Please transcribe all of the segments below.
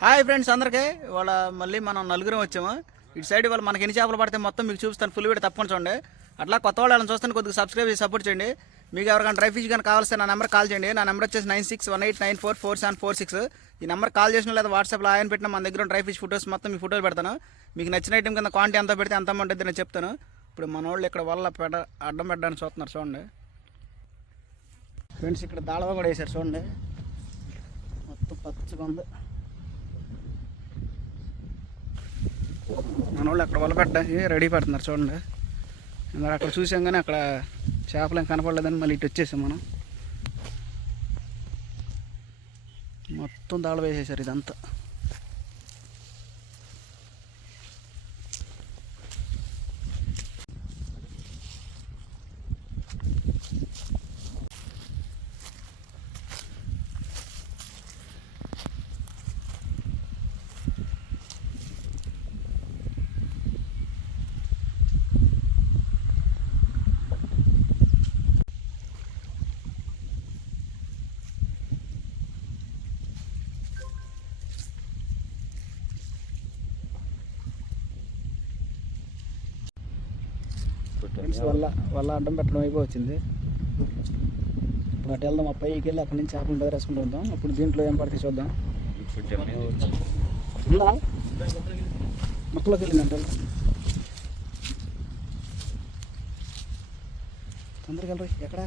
Hi friends అందరికీ. ఇవాళ మళ్ళీ మనం నలుగురం వచ్చాము. ఇటు సైడ్ ఇవాళ మనకి ఎన్ని చేపలు పడితే మొత్తం మీకు చూపిస్తాను. ఫుల్ వీడియో తప్పకుండా చూడండి. అట్లా కొత్త వాళ్ళని చూస్తాను కొద్దిగా సబ్స్క్రైబ్ చేసి సపోర్ట్ చేయండి. మీకు ఎవరికైనా డ్రై ఫిష్ కానీ కావాల్సిన నా నెంబర్ కాల్ చేయండి. నా నెంబర్ వచ్చేసి nine six one eight nine four four seven four six. ఈ నెంబర్ కాల్ చేసిన లేదా వాట్సాప్లో ఆయన పెట్టిన మన దగ్గర డ్రై ఫిష్ ఫొటోస్ మొత్తం మీ ఫోటోలు పెడతాను. మీకు నచ్చిన ఐటమ్ కింద క్వాంటిటీ ఎంత పెడితే ఎంత అమౌంట్ అయితే నేను చెప్తాను. ఇప్పుడు మన వాళ్ళు ఇక్కడ వల్ల పెడ అడ్డం పెట్టడానికి చూస్తున్నారు చూడండి. ఫ్రెండ్స్ ఇక్కడ దాళవ కూడా వేసారు చూడండి. మొత్తం పచ్చగా ఉంది. మన వాళ్ళు అక్కడ వల పెట్టడానికి రెడీ పెడుతున్నారు చూడండి. మరి అక్కడ చూసాం కానీ అక్కడ చేపలు ఏం కనపడలేదని మళ్ళీ ఇటు వచ్చేసాం మనం. మొత్తం దాళ వేసేసారు ఇదంతా. ఫ్రెండ్స్ వల్ల వల్ల అడ్డం పెట్టడం అయిపోవచ్చింది ఇప్పుడు అటు వెళ్దాం పైకి వెళ్ళి అక్కడి నుంచి చేపలు బెదరేసుకుంటూ వద్దాం అప్పుడు దీంట్లో ఏం పడితే చూద్దాం. ఉందా? మొక్కలోకి వెళ్ళిందంట. తొందరగా వెళ్ళరు ఎక్కడ?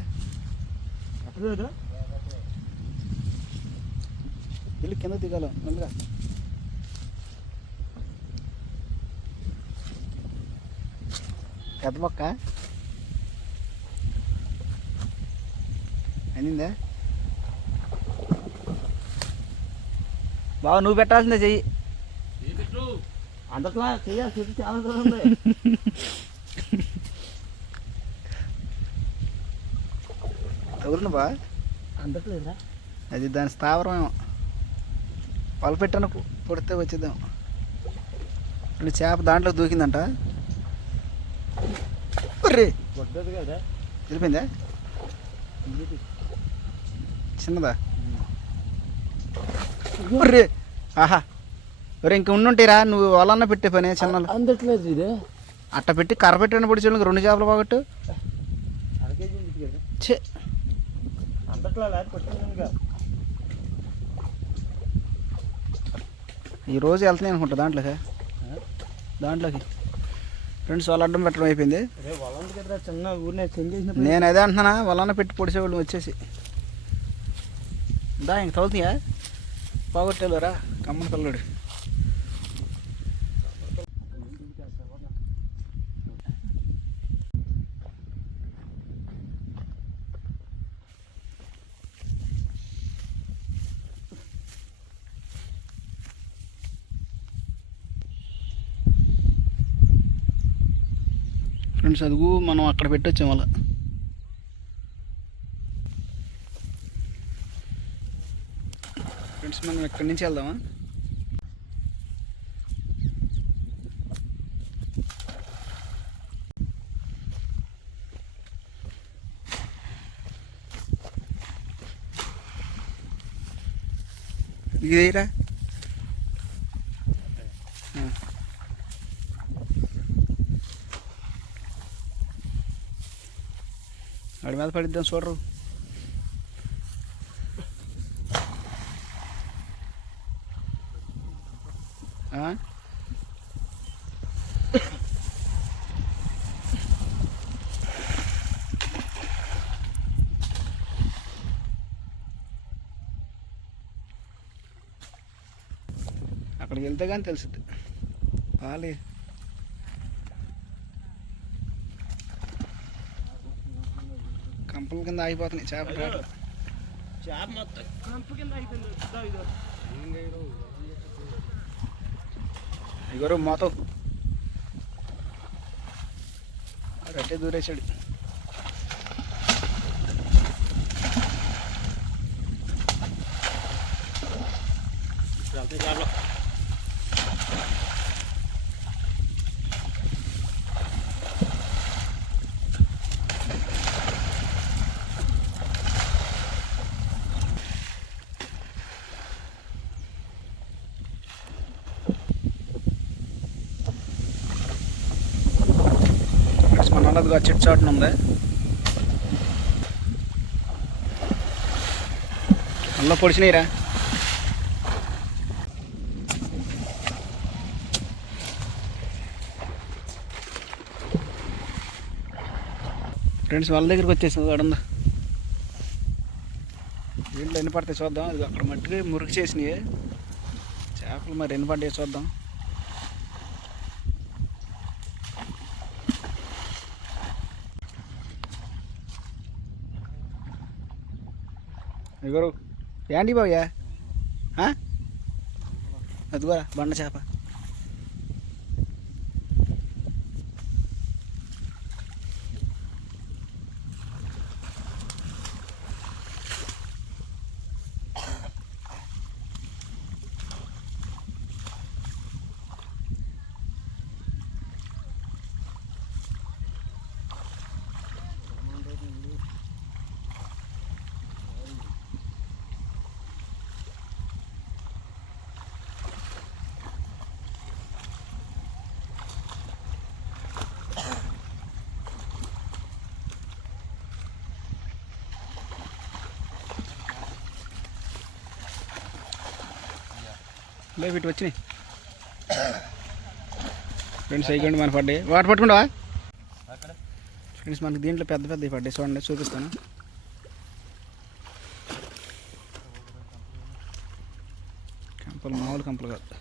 వెళ్ళి కింద దిగాల మెల్లగా. పెద్ద మొక్క? అయిందా బాబు నువ్వు పెట్టాల్సిందే చెయ్యి. అంతట్లా చేయాల్సి చాలా దూరం ఉంది. తగులును బా అందట్లేదా అది దాని స్థావరం ఏమో. వల పెట్టాను పొడితే వచ్చేద్దాం. ఇప్పుడు చేప దాంట్లో దూకిందంట. వెళ్ళిపోయిందా? చిన్నదా? ఒర్రే ఆహా. ఒరే ఇంక ఉండుంటేరా నువ్వు వలన్న పెట్టే పని చిన్న అందట్లేదు ఇది. అట్ట పెట్టి కర్ర పెట్టిన పొడి చూడండి రెండు చేపలు పోగొట్టు. అరకేజీ ఉంది కదా ఛే. అందట్లా లేదు కొట్టింది ఈ రోజు వెళ్తున్నాయి అనుకుంటా దాంట్లోకి. దాంట్లోకి. ఫ్రెండ్స్ వాళ్ళ అడ్డం పెట్టడం అయిపోయింది. నేను అదే అంటున్నా వలన పెట్టి పొడిచేవాళ్ళు వచ్చేసి. దా ఇంక తగులుతున్నాయా? పోగొట్టేవారా కమ్మన పిల్లడు ఫ్రెండ్స్ అదుగు మనం అక్కడ పెట్టొచ్చాం అలా. మనం ఎక్కడి నుంచి వెళ్దామా? ఇదేరా వాడి మీద పడిద్దాం చూడరు ఆ? కానీ తెలుసుద్ది. పాలి కంపల కింద ఆగిపోతున్నాయి రావట్లేదు. చేప మొత్తం కంపు కింద అయిపోయింది ఇగోరు మోతో. అట్టే దూరేశాడు. చేపలు. ఫ్రెండ్స్ చిట్చాటున వాళ్ళది ఉంది. పొడిచినాయిరా ఫ్రెండ్స్ వాళ్ళ దగ్గరికి వచ్చేసి అడుందా. వీళ్ళు ఎన్ని పడతాయి చూద్దాం. అది అక్కడ మట్టికి మురికి చేసినాయి. చేపలు మరి ఎన్ని పడ్డాయి చూద్దాం. ఎవరు ఏంటి బాయ్యా అదిగోరా బండ చేప. లేవు ఇటు వచ్చినాయి. ఫ్రెండ్స్ అయ్యండి మన పడ్డాయి వాటర్ పట్టుకుంటావా? ఫ్రెండ్స్ మనకి దీంట్లో పెద్ద పెద్ద పడ్డాయి చూడండి చూపిస్తాను. కంపలు మామూలు కంపలు కాదు.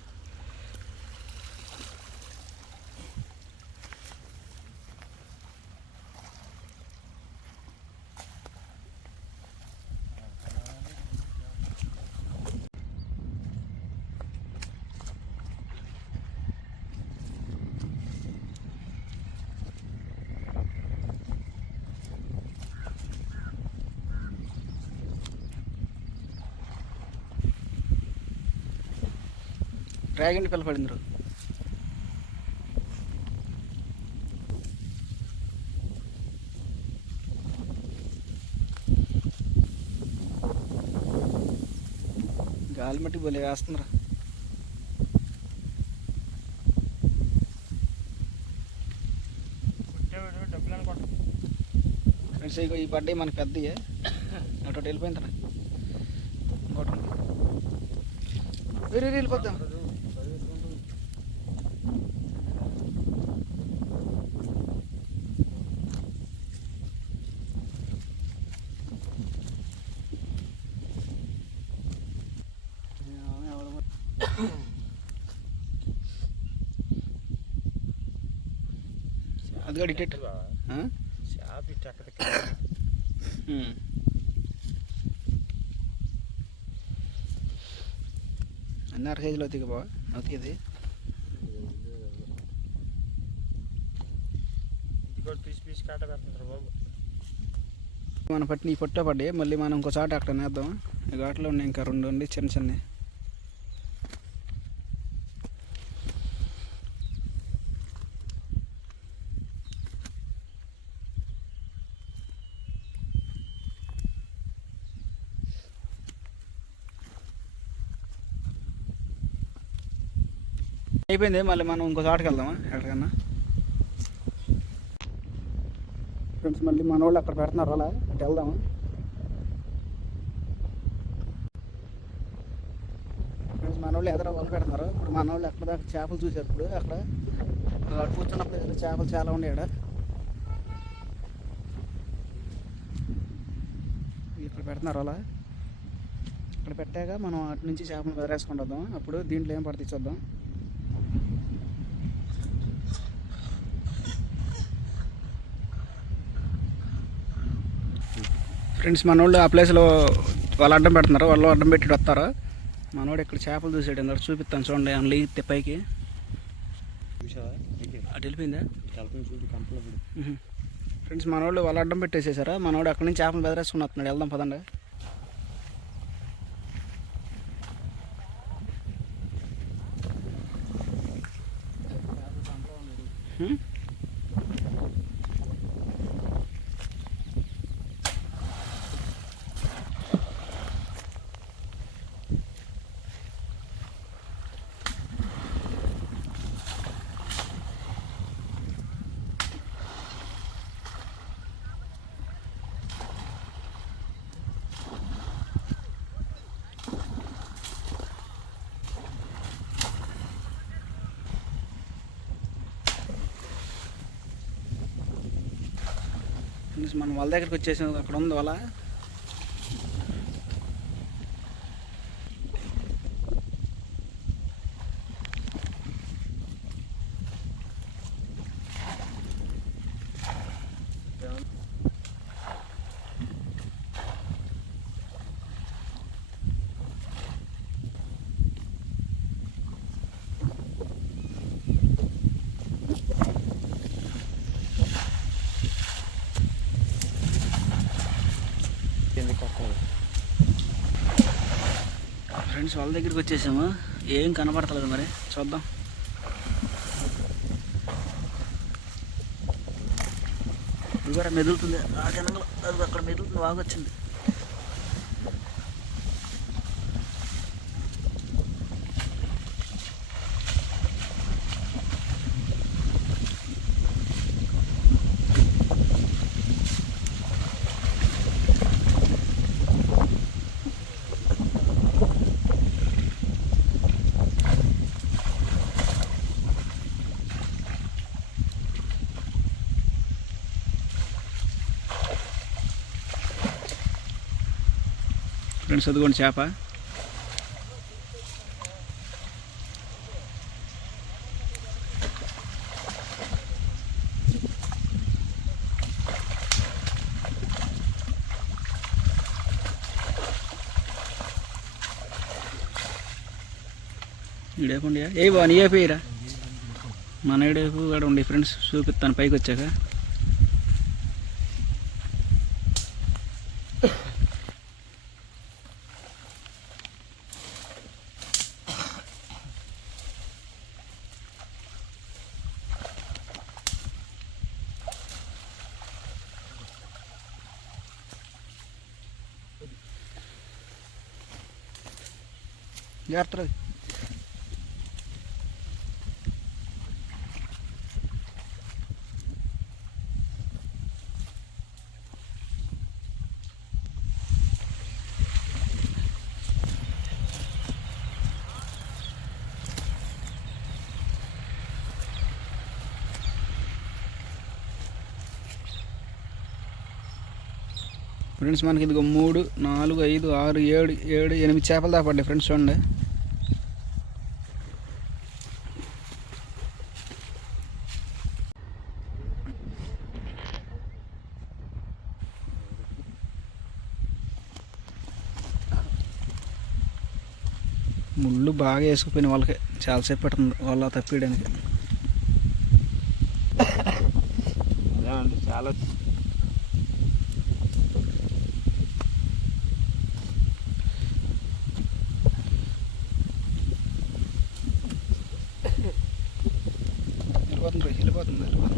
డ్రాగన్ పిల్ల పడింది గాలి మట్టి బలి వేస్తుందిరా. డబ్బులు ఫ్రెండ్స్ ఈ బర్త్డే మనకి పెద్దయే అటు వెళ్ళిపోయింది వేరే వెళ్ళిపోతాం అది కూడా ఇటు ఇటు. అక్కడ. ఉమ్. అన్ని అర కేజీలో పెడుతుంటారు బాబు. మనం పట్టిన ఈ పొట్ట పడ్డాయి మళ్ళీ మనం ఇంకో చోట అక్కడ నేద్దాం ఈ ఘాట్లో ఉన్నాయి ఇంకా రెండు ఉండి చిన్న చిన్నవి. అయిపోయింది మళ్ళీ మనం ఇంకో చోటకి వెళ్దామా? ఎక్కడికన్నా? ఫ్రెండ్స్ మళ్ళీ మన వాళ్ళు అక్కడ పెడుతున్నారు అలా? అటు వెళ్దామా? ఫ్రెండ్స్ మన వాళ్ళు ఎదురు వాళ్ళు పెడుతున్నారు. ఇప్పుడు మన వాళ్ళు ఎక్కడ దాకా చేపలు చూసారు ఇప్పుడు అక్కడ అక్కడ కూర్చున్నప్పుడు చేపలు చాలా ఉన్నాయి ఆడ. ఇక్కడ పెడుతున్నారు అలా. ఇక్కడ పెట్టాక మనం అటు నుంచి చేపలు బెదరేసుకుంటూ వద్దాం అప్పుడు దీంట్లో ఏం పడితే చూద్దాం. ఫ్రెండ్స్ మనోళ్ళు ఆ ప్లేస్లో వాళ్ళు అడ్డం పెడుతున్నారు వాళ్ళు అడ్డం పెట్టి వస్తారు. మనోడు ఇక్కడ చేపలు చూసాడు ఇందాక చూపిస్తాను చూడండి ఏమైనా లీగితే పైకి. అటు ఫ్రెండ్స్ మనోళ్ళు వాళ్ళు అడ్డం పెట్టేసేసారు? మనోడు అక్కడి నుంచి చేపలు బెదరేసుకుని వస్తున్నాడు. వెళ్దాం పదండి. Hmm? మనం వాళ్ళ దగ్గరికి వచ్చేసాం అక్కడ ఉంది వాళ్ళ. ఫ్రెండ్స్ వాళ్ళ దగ్గరికి వచ్చేసాము. ఏం కనపడతలేదు మరి. చూద్దాం. ఇది కూడా మెదులుతుంది. ఆ జనంలో అది అక్కడ మెదులుతుంది బాగా వచ్చింది. ఫ్రెండ్స్ అదిగోండి చేప. ఇడేకుండా ఏ బా నీ అయిపోయిరా మన ఇడేపు కూడా ఉండి ఫ్రెండ్స్ చూపిస్తాను పైకి వచ్చాక జాగ్రత్త ఫ్రెండ్స్ మనకి ఇదిగో మూడు నాలుగు ఐదు ఆరు ఏడు ఏడు ఎనిమిది చేపలు దాకా పడ్డాయి ఫ్రెండ్స్ చూడండి ముళ్ళు బాగా వేసుకుపోయిన వాళ్ళకి చాలాసేపు పడుతుంది. వాళ్ళ తప్పియడానికి. చాలా. వెళ్ళిపోతుంది వెళ్ళిపోతుంది.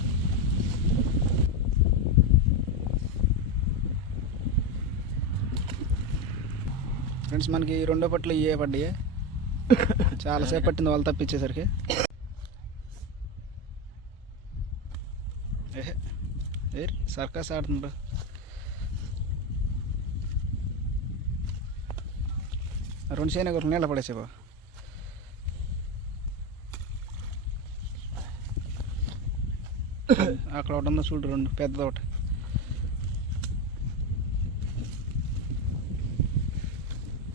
ఫ్రెండ్స్ మనకి రెండో పట్లు ఇవే పడ్డాయి? చాలాసేపు పట్టింది వాళ్ళు తప్పించేసరికి. ఏహే, సర్కస్ ఆడుతుండ్రు. రెండు చేయని ఒకరు నీళ్ళ పడేసే బా అక్కడ ఒకటి ఉందో చూడు రెండు పెద్ద ఒకటి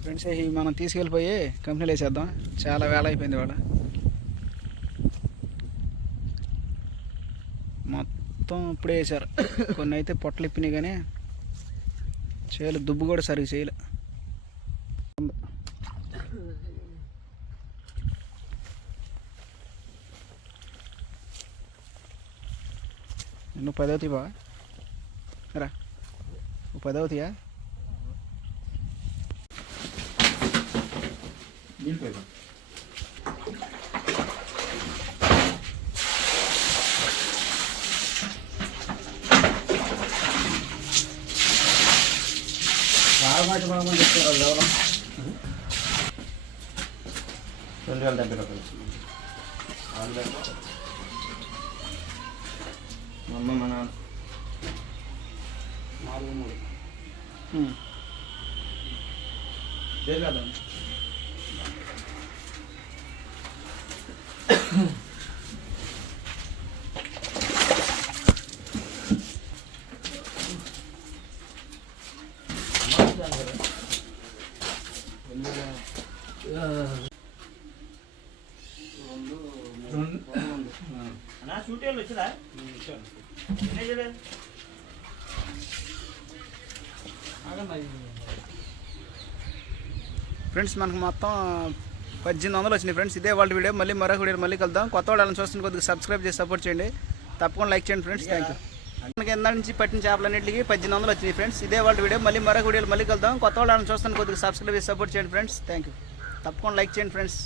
ఫ్రెండ్స్ ఇవి మనం తీసుకెళ్ళిపోయి కంపెనీలో వేసేద్దాం. చాలా వేళ అయిపోయింది వాళ్ళ మొత్తం ఇప్పుడే వేసారు కొన్ని అయితే పొట్టలు ఇప్పినాయి కానీ చేయలు దుబ్బు కూడా సరిగ్గా చేయలే. నువ్వు పదవుతాయి బావా. రా. నువ్వు పదవుతాయా రెండు వేల డెబ్బై రూపాయలు మా అమ్మ మా నాన్న నాలుగు మూడు లేదు కదా షూట్ ఫ్రెండ్స్ మనకు మొత్తం పద్దెనిమిది వందలు వచ్చినాయి ఫ్రెండ్స్. ఇదే వాళ్ళ వీడియో. మళ్ళీ మరొక వీడియో మళ్ళీ కలుద్దాం. కొత్త వాళ్ళని చూస్తున్న కొద్దిగా సబ్స్క్రైబ్ చేసి సపోర్ట్ చేయండి. తప్పకుండా లైక్ చేయండి ఫ్రెండ్స్. థ్యాంక్ యూ మనకి ఎంత నుంచి పట్టిన చేపలన్నింటికి పద్దెనిమిది వందలు వచ్చినాయి ఫ్రెండ్స్. ఇదే వాళ్ళ వీడియో. మళ్ళీ మరొక వీడియో మళ్ళీ కలుద్దాం. కొత్త వాళ్ళని చూస్తున్న కొద్దిగా సబ్స్క్రైబ్ చేసి సపోర్ట్ చేయండి ఫ్రెండ్స్. థ్యాంక్ యూ తప్పకుండా లైక్ చేయండి ఫ్రెండ్స్.